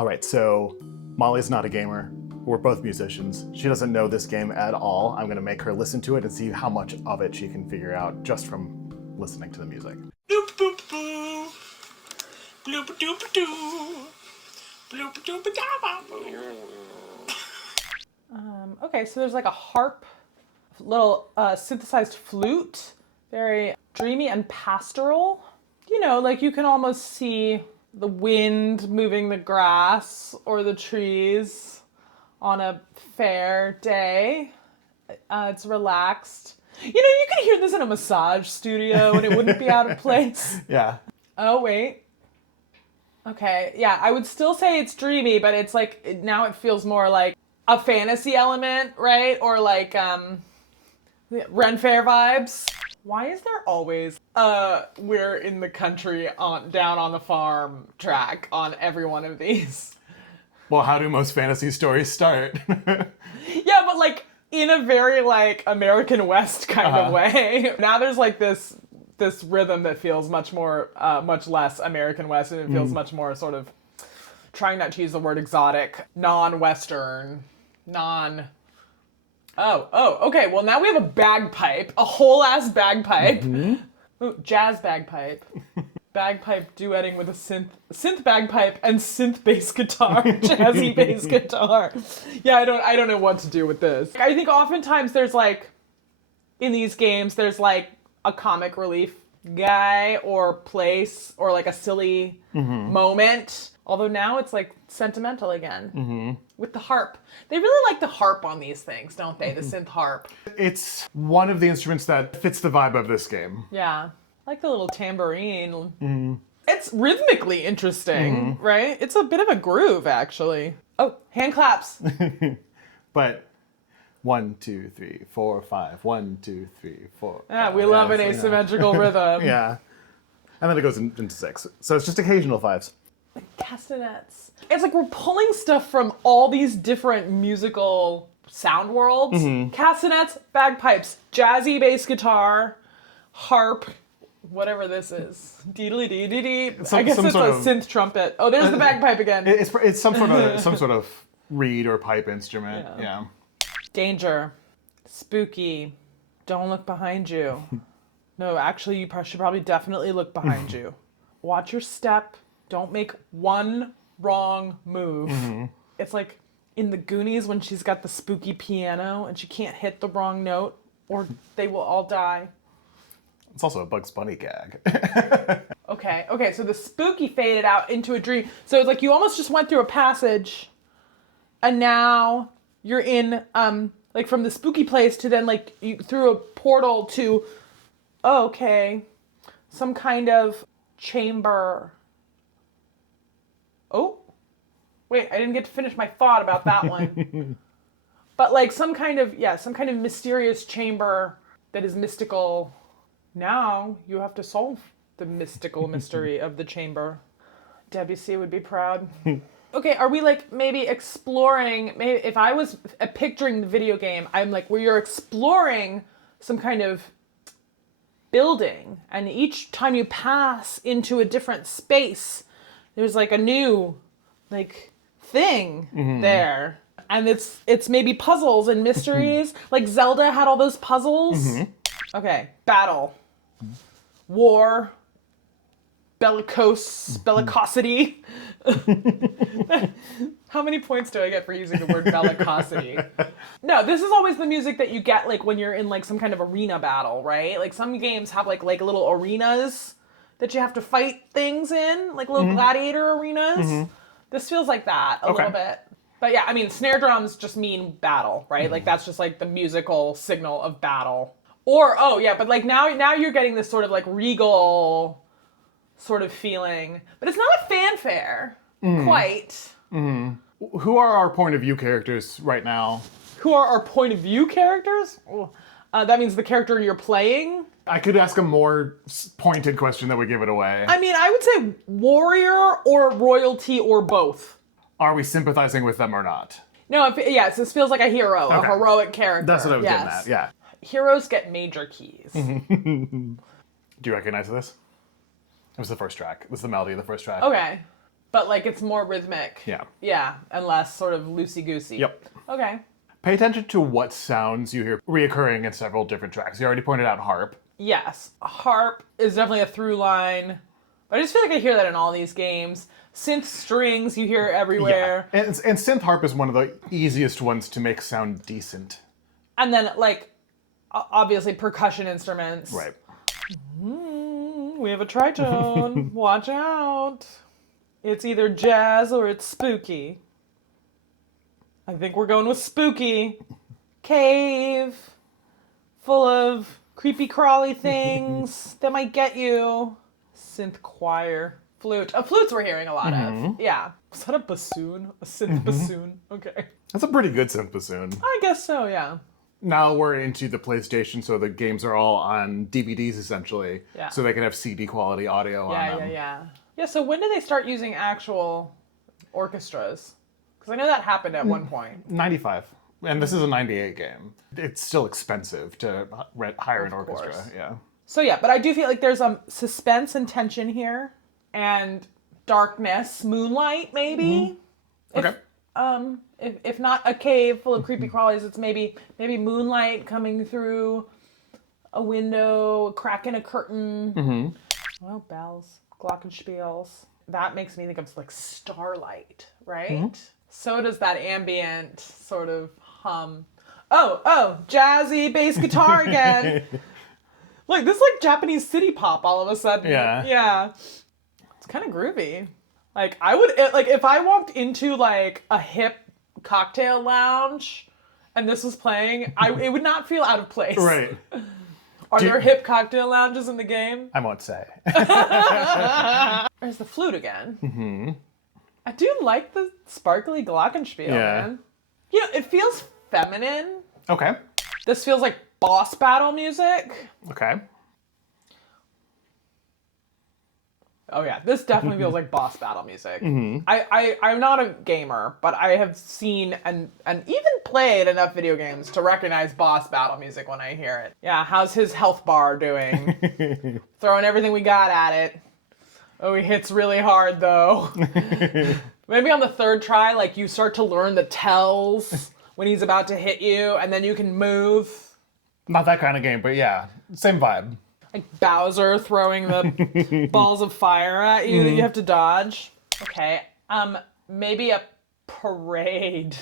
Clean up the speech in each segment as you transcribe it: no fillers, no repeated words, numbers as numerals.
All right, so Molly's not a gamer. We're both musicians. She doesn't know this game at all. I'm gonna make her listen to it and see how much of it she can figure out just from listening to the music. Bloop boop boo. Bloop doop doo. Bloop doop da boo. Okay, so there's like a harp, little synthesized flute, very dreamy and pastoral. You know, like you can almost see the wind moving the grass or the trees on a fair day. It's relaxed. You know, you could hear this in a massage studio and it wouldn't be out of place. Yeah. Oh, wait. Okay, yeah, I would still say it's dreamy, but it's like, now it feels more like a fantasy element, right? Or like, Ren Fair vibes. Why is there always we're in the country down on the farm track on every one of these? Well, how do most fantasy stories start? Yeah, but like in a very like American West kind of way. Now there's like this rhythm that feels much less American West, and it feels much more sort of, trying not to use the word exotic, non-Western, okay, well now we have a bagpipe, a whole ass bagpipe. Ooh, jazz bagpipe. Bagpipe duetting with a synth bagpipe and synth bass guitar, jazzy bass guitar. Yeah, I don't know what to do with this. I think oftentimes there's like, in these games, there's like a comic relief guy or place or like a silly moment. Although now it's like sentimental again with the harp. They really like the harp on these things, don't they? The synth harp. It's one of the instruments that fits the vibe of this game. Yeah. Like the little tambourine. It's rhythmically interesting, right? It's a bit of a groove, actually. Oh, hand claps. But 1, 2, 3, 4, 5. 1, 2, 3, 4. Yeah, we love an asymmetrical rhythm. Yeah. And then it goes into 6. So it's just occasional 5s. Castanets. It's like we're pulling stuff from all these different musical sound worlds. Castanets, bagpipes, jazzy bass guitar, harp, whatever this is. Deedly-dee-dee-dee. I guess it's a synth trumpet. Oh, there's the bagpipe again. It's some sort of reed or pipe instrument. Yeah. Danger. Spooky. Don't look behind you. No, actually, you should probably definitely look behind you. Watch your step. Don't make one wrong move. It's like in the Goonies when she's got the spooky piano and she can't hit the wrong note or they will all die. It's also a Bugs Bunny gag. Okay, so the spooky faded out into a dream. So it's like you almost just went through a passage and now you're in, like from the spooky place to then like you through a portal to, some kind of chamber. Oh, wait, I didn't get to finish my thought about that one. But like some kind of mysterious chamber that is mystical. Now you have to solve the mystical mystery of the chamber. Debussy would be proud. Okay, are we like maybe exploring, maybe if I was picturing the video game, I'm like where you're exploring some kind of building and each time you pass into a different space, there's like a new like thing there. And it's maybe puzzles and mysteries. Like Zelda had all those puzzles. Okay, battle. War. Bellicosity. How many points do I get for using the word bellicosity? No, this is always the music that you get like when you're in like some kind of arena battle, right? Like some games have like little arenas that you have to fight things in, like little gladiator arenas. This feels like that a little bit. But yeah, I mean, snare drums just mean battle, right? Like that's just like the musical signal of battle. Or, but like now you're getting this sort of like regal sort of feeling. But it's not a fanfare, quite. Who are our point of view characters right now? Who are our point of view characters? That means the character you're playing. I could ask a more pointed question that would give it away. I mean, I would say warrior or royalty or both. Are we sympathizing with them or not? No, this feels like a hero, a heroic character. That's what I was getting at, yeah. Heroes get major keys. Do you recognize this? It was the first track. It was the melody of the first track. Okay. But like it's more rhythmic. Yeah. Yeah, and less sort of loosey-goosey. Yep. Okay. Pay attention to what sounds you hear reoccurring in several different tracks. You already pointed out harp. Yes, harp is definitely a through line. But I just feel like I hear that in all these games. Synth strings you hear everywhere. Yeah. And synth harp is one of the easiest ones to make sound decent. And then like obviously percussion instruments. Right. We have a tritone. Watch out. It's either jazz or it's spooky. I think we're going with spooky. Cave. Full of creepy crawly things that might get you. Synth choir. Flute. Flutes we're hearing a lot of. Yeah. Is that a bassoon? A synth bassoon? Okay. That's a pretty good synth bassoon. I guess so, yeah. Now we're into the PlayStation, so the games are all on DVDs essentially. Yeah. So they can have CD quality audio on them. Yeah, so when did they start using actual orchestras? Because I know that happened at one point. 95. And this is a 98 game. It's still expensive to hire an Of orchestra. course. Yeah. So yeah, but I do feel like there's suspense and tension here. And darkness, moonlight maybe. Okay. If not a cave full of creepy crawlies, it's maybe moonlight coming through a window, a crack in a curtain. Well, bells, glockenspiels. That makes me think of like starlight, right? So does that ambient sort of hum. Oh, jazzy bass guitar again. Like this is like Japanese city pop all of a sudden. Yeah. It's kind of groovy. Like I would like if I walked into like a hip cocktail lounge and this was playing, it would not feel out of place. Right. Are there hip cocktail lounges in the game? I won't say. There's the flute again. I do like the sparkly glockenspiel, man. You know, it feels feminine. Okay. This feels like boss battle music. Okay. Oh yeah, this definitely feels like boss battle music. I'm not a gamer, but I have seen and even played enough video games to recognize boss battle music when I hear it. Yeah, how's his health bar doing? Throwing everything we got at it. Oh, he hits really hard though. Maybe on the third try, like you start to learn the tells when he's about to hit you, and then you can move. Not that kind of game, but yeah, same vibe. Like Bowser throwing the balls of fire at you that you have to dodge. Okay, maybe a parade.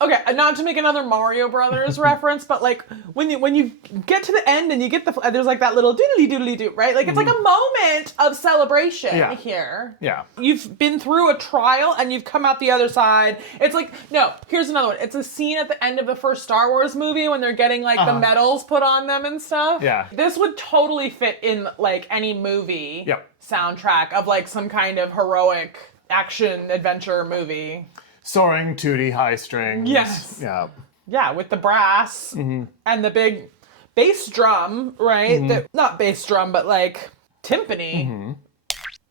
Okay, not to make another Mario Brothers reference, but like when you get to the end and you get there's like that little doodly doodly doo, right? Like it's like a moment of celebration here. Yeah. You've been through a trial and you've come out the other side. It's like, no, here's another one. It's a scene at the end of the first Star Wars movie when they're getting like the medals put on them and stuff. Yeah. This would totally fit in like any movie soundtrack of like some kind of heroic action adventure movie. Soaring, tooty, high strings. Yes. Yeah. Yeah, with the brass and the big bass drum, right? Not bass drum, but like timpani.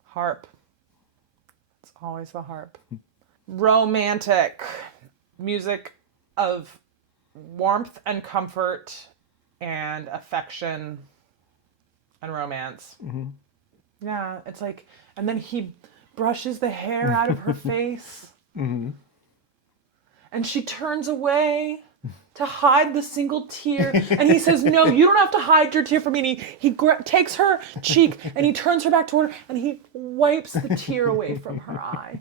Harp. It's always the harp. Romantic music of warmth and comfort and affection and romance. Yeah, it's like, and then he brushes the hair out of her face. And she turns away to hide the single tear. And he says, no, you don't have to hide your tear from me. And he takes her cheek and he turns her back toward her and he wipes the tear away from her eye.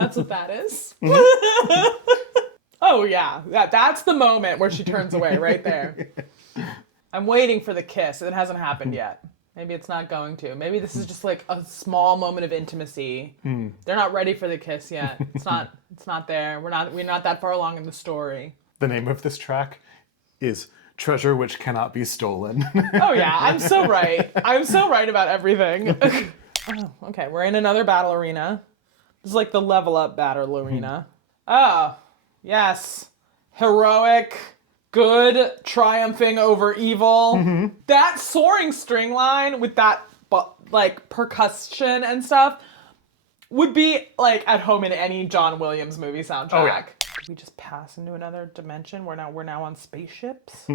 That's what that is. Oh, yeah. That's the moment where she turns away right there. I'm waiting for the kiss. It hasn't happened yet. Maybe it's not going to. Maybe this is just like a small moment of intimacy. They're not ready for the kiss yet. It's not there. We're not that far along in the story. The name of this track is Treasure Which Cannot Be Stolen. Oh yeah, I'm so right. I'm so right about everything. Oh, okay, we're in another battle arena. This is like the level up battle arena. Oh, yes. Heroic. Good, triumphing over evil. That soaring string line with that like percussion and stuff would be like at home in any John Williams movie soundtrack. Oh, yeah. Did we just pass into another dimension? We're now on spaceships.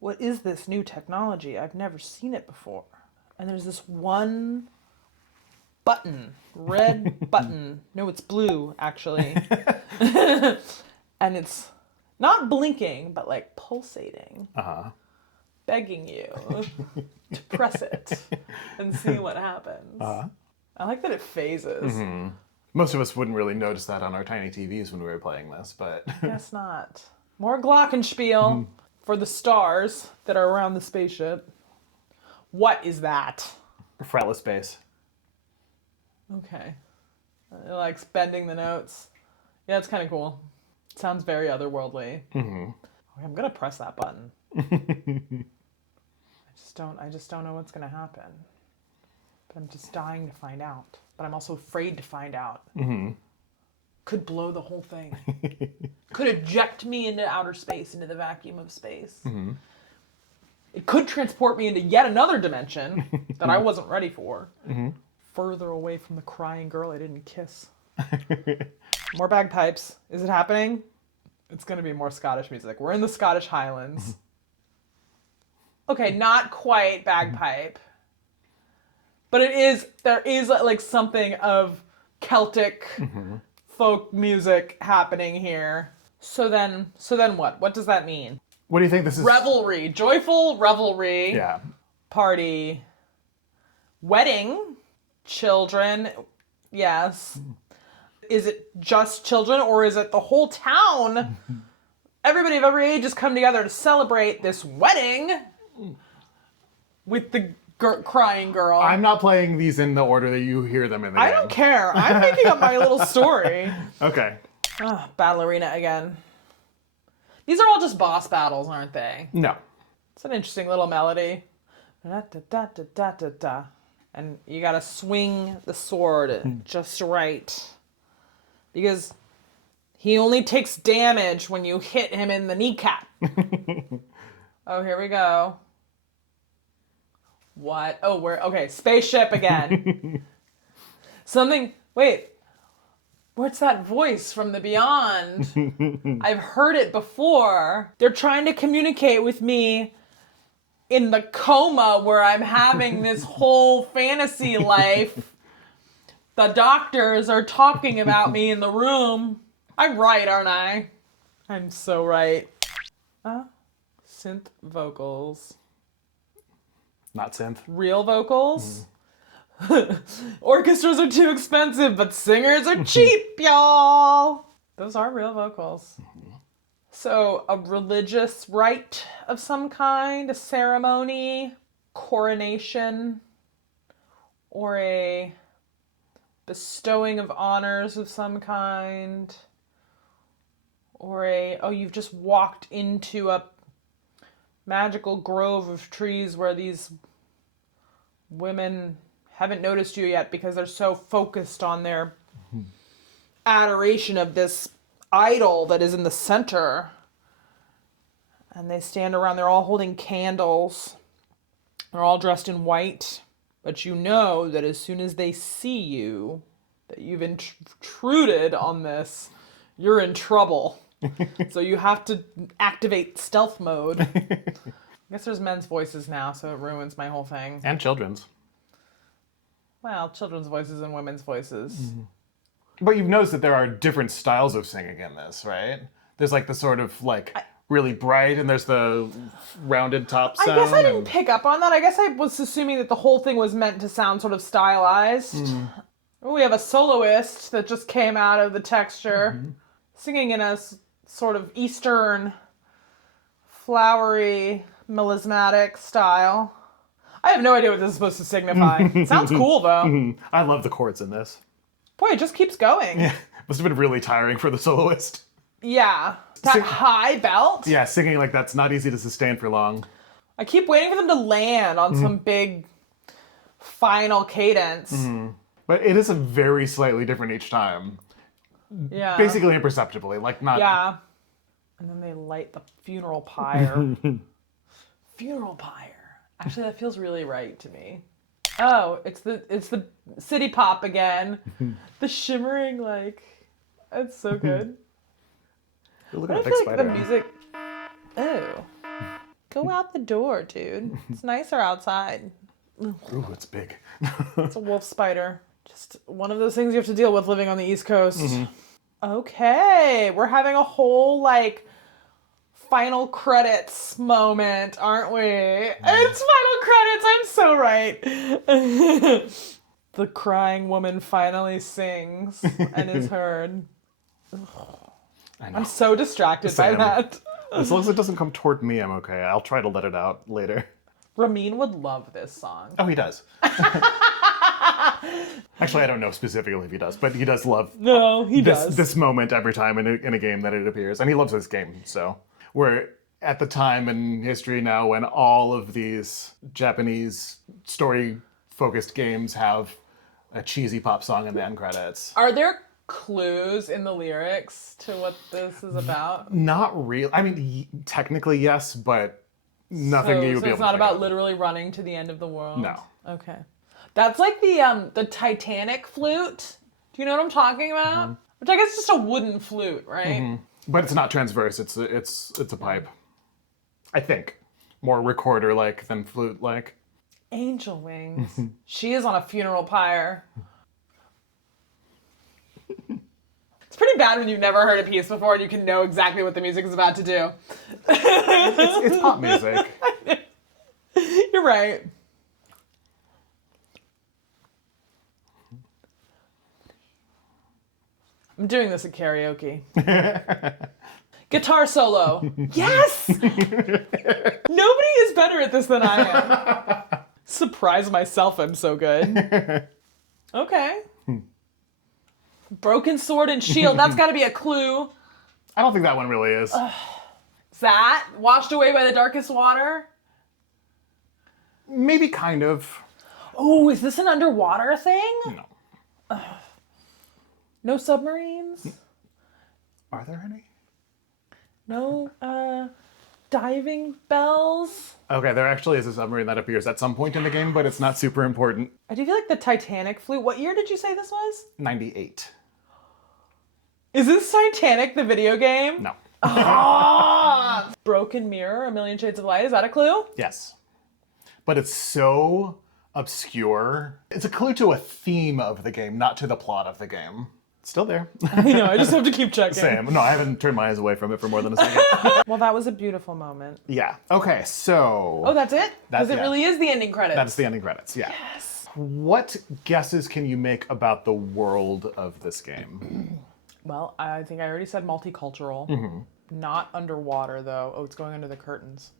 What is this new technology? I've never seen it before. And there's this one button. Red button. No, it's blue, actually. And it's not blinking, but like pulsating. Uh-huh. Begging you to press it and see what happens. I like that it phases. Most of us wouldn't really notice that on our tiny TVs when we were playing this, but... Guess not. More glockenspiel for the stars that are around the spaceship. What is that? Fretless bass. Okay. It likes bending the notes. Yeah, it's kind of cool. Sounds very otherworldly. Okay, I'm gonna press that button. I just don't know what's gonna happen. But I'm just dying to find out. But I'm also afraid to find out. Could blow the whole thing. Could eject me into outer space, into the vacuum of space. It could transport me into yet another dimension that I wasn't ready for. Further away from the crying girl I didn't kiss. More bagpipes. Is it happening? It's going to be more Scottish music. We're in the Scottish Highlands. Okay, not quite bagpipe. But there is like something of Celtic folk music happening here. So then what? What does that mean? What do you think this is? Revelry. Joyful revelry. Yeah. Party. Wedding. Children. Yes. Is it just children or is it the whole town? Everybody of every age has come together to celebrate this wedding with the crying girl. I'm not playing these in the order that you hear them in the game. I don't care. I'm making up my little story. Okay. Battle arena again. These are all just boss battles, aren't they? No. It's an interesting little melody. Da-da-da-da-da-da. And you gotta swing the sword just right. Because he only takes damage when you hit him in the kneecap. Oh, here we go. What? Oh, okay, spaceship again. Wait. What's that voice from the beyond? I've heard it before. They're trying to communicate with me in the coma where I'm having this whole fantasy life. The doctors are talking about me in the room. I'm right, aren't I? I'm so right. Synth vocals. Not synth. Real vocals? Orchestras are too expensive, but singers are cheap, y'all. Those are real vocals. So, a religious rite of some kind, a ceremony, coronation, or a bestowing of honors of some kind, or you've just walked into a magical grove of trees where these women haven't noticed you yet because they're so focused on their adoration of this idol that is in the center. And they stand around, they're all holding candles. They're all dressed in white. But you know that as soon as they see you, that you've intruded on this, you're in trouble. So you have to activate stealth mode. I guess there's men's voices now, so it ruins my whole thing. And children's. Well, children's voices and women's voices. But you've noticed that there are different styles of singing in this, right? There's like the sort of like really bright, and there's the rounded top sound. I guess I didn't pick up on that. I guess I was assuming that the whole thing was meant to sound sort of stylized. We have a soloist that just came out of the texture, singing in a sort of Eastern, flowery, melismatic style. I have no idea what this is supposed to signify. Sounds cool, though. I love the chords in this. Boy, it just keeps going. Yeah, must have been really tiring for the soloist. Yeah. That high belt? Yeah, singing like that's not easy to sustain for long. I keep waiting for them to land on some big final cadence. But it is a very slightly different each time. Yeah. Basically imperceptibly, like not... Yeah. And then they light the funeral pyre. Funeral pyre. Actually, that feels really right to me. Oh, it's the city pop again. The shimmering, like, it's so good. Look I at that feel big like spider. the music. Oh, go out the door, dude. It's nicer outside. Ooh, it's big. It's a wolf spider. Just one of those things you have to deal with living on the East Coast. Okay, we're having a whole like final credits moment, aren't we? It's final credits. I'm so right. The crying woman finally sings and is heard. I know. I'm so distracted by Same. that. As long as it doesn't come toward me, I'm okay. I'll try to let it out later. Ramin would love this song. Oh, he does. Actually, I don't know specifically if he does, but he does love No, he does. this moment every time in a game that it appears. And he loves this game, so. We're at the time in history now when all of these Japanese story-focused games have a cheesy pop song in the end credits. Are there clues in the lyrics to what this is about? Not real. I mean, technically yes, but nothing you would be able it's to not pick about up. literally running to the end of the world? No. Okay. That's like the Titanic flute. Do you know what I'm talking about? Which I guess is just a wooden flute, right? But it's not transverse. It's a pipe. I think more recorder-like than flute-like. Angel Wings. She is on a funeral pyre. It's pretty bad when you've never heard a piece before and you can know exactly what the music is about to do. It's pop music. You're right. I'm doing this at karaoke. Guitar solo. Yes! Nobody is better at this than I am. Surprise myself, I'm so good. Okay. Broken sword and shield. That's got to be a clue. I don't think that one really is. Is that washed away by the darkest water? Maybe kind of. Oh, is this an underwater thing? No. No submarines? Are there any? No diving bells? Okay, there actually is a submarine that appears at some point in the game, but it's not super important. I do feel like the Titanic flute. What year did you say this was? 98. Is this Titanic, the video game? No. Broken Mirror, A Million Shades of Light. Is that a clue? Yes. But it's so obscure. It's a clue to a theme of the game, not to the plot of the game. It's still there. I know, I just have to keep checking. Same. No, I haven't turned my eyes away from it for more than a second. Well, that was a beautiful moment. Yeah. Okay, so... Oh, that's it? Because it yeah. really is the ending credits. That's the ending credits, yeah. Yes. What guesses can you make about the world of this game? Well, I think I already said multicultural. Not underwater, though. Oh, it's going under the curtains.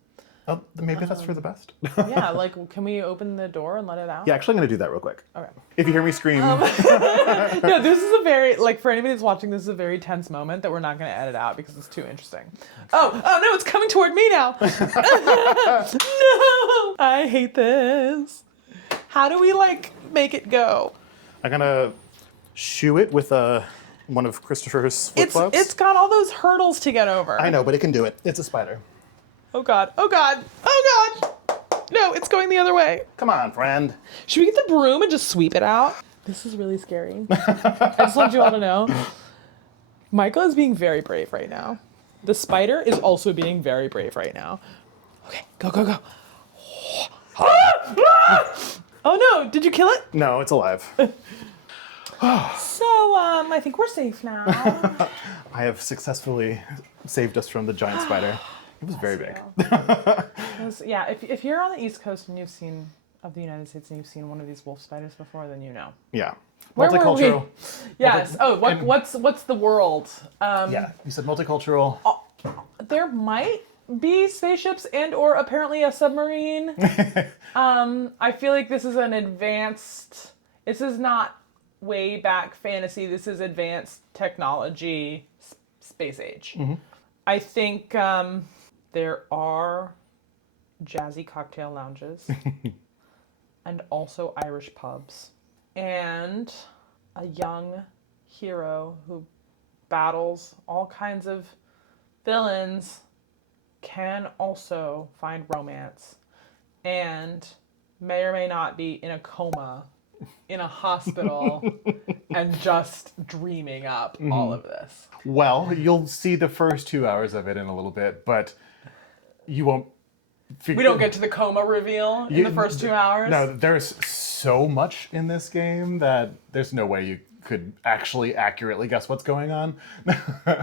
Oh, maybe that's for the best. Yeah, like, can we open the door and let it out? Yeah, actually, I'm going to do that real quick. Okay. If you hear me scream... No, this is a very, like, for anybody that's watching, this is a very tense moment that we're not going to edit out because it's too interesting. Oh, no, it's coming toward me now. No, I hate this. How do we, like, make it go? I'm going to shoo it with one of Christopher's flip-flops. It's got all those hurdles to get over. I know, but it can do it. It's a spider. Oh, God. Oh, God. Oh, God. No, it's going the other way. Come on, friend. Should we get the broom and just sweep it out? This is really scary. I just want you all to know. Michael is being very brave right now. The spider is also being very brave right now. Okay, go, go, go. Oh no, did you kill it? No, it's alive. So, I think we're safe now. I have successfully saved us from the giant spider. It was very big. Yeah, if you're on the East Coast and you've seen of the United States and you've seen one of these wolf spiders before, then you know. Yeah. Where were we? Multicultural. Yes. What's the world? Yeah, you said multicultural. There might be spaceships and or apparently a submarine. I feel like this is an advanced. This is not way back fantasy. This is advanced technology, space age. I think there are jazzy cocktail lounges and also Irish pubs and a young hero who battles all kinds of villains can also find romance and may or may not be in a coma in a hospital and just dreaming up all of this. Well, you'll see the first 2 hours of it in a little bit, but you won't... We don't get to the coma reveal in the first 2 hours? No, there's so much in this game that there's no way you could actually accurately guess what's going on.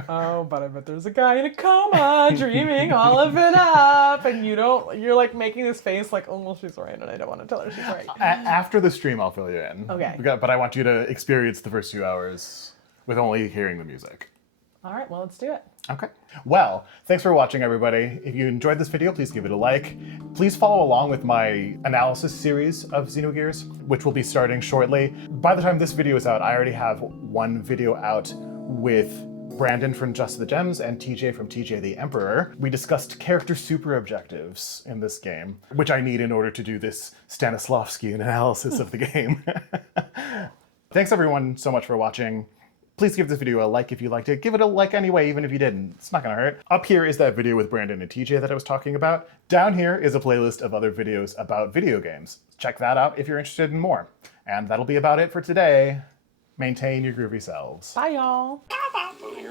Oh, but I bet there's a guy in a coma dreaming all of it up, and you're like making this face like, oh, well, she's right, and I don't want to tell her she's right. After the stream, I'll fill you in. Okay. But I want you to experience the first 2 hours with only hearing the music. All right, well, let's do it. Okay. Well, thanks for watching, everybody. If you enjoyed this video, please give it a like. Please follow along with my analysis series of Xenogears, which will be starting shortly. By the time this video is out, I already have one video out with Brandon from Just the Gems and TJ from TJ the Emperor. We discussed character super objectives in this game, which I need in order to do this Stanislavskian analysis of the game. Thanks everyone so much for watching. Please give this video a like if you liked it. Give it a like anyway, even if you didn't. It's not gonna hurt. Up here is that video with Brandon and TJ that I was talking about. Down here is a playlist of other videos about video games. Check that out if you're interested in more. And that'll be about it for today. Maintain your groovy selves. Bye, y'all. Bow, bow, boo.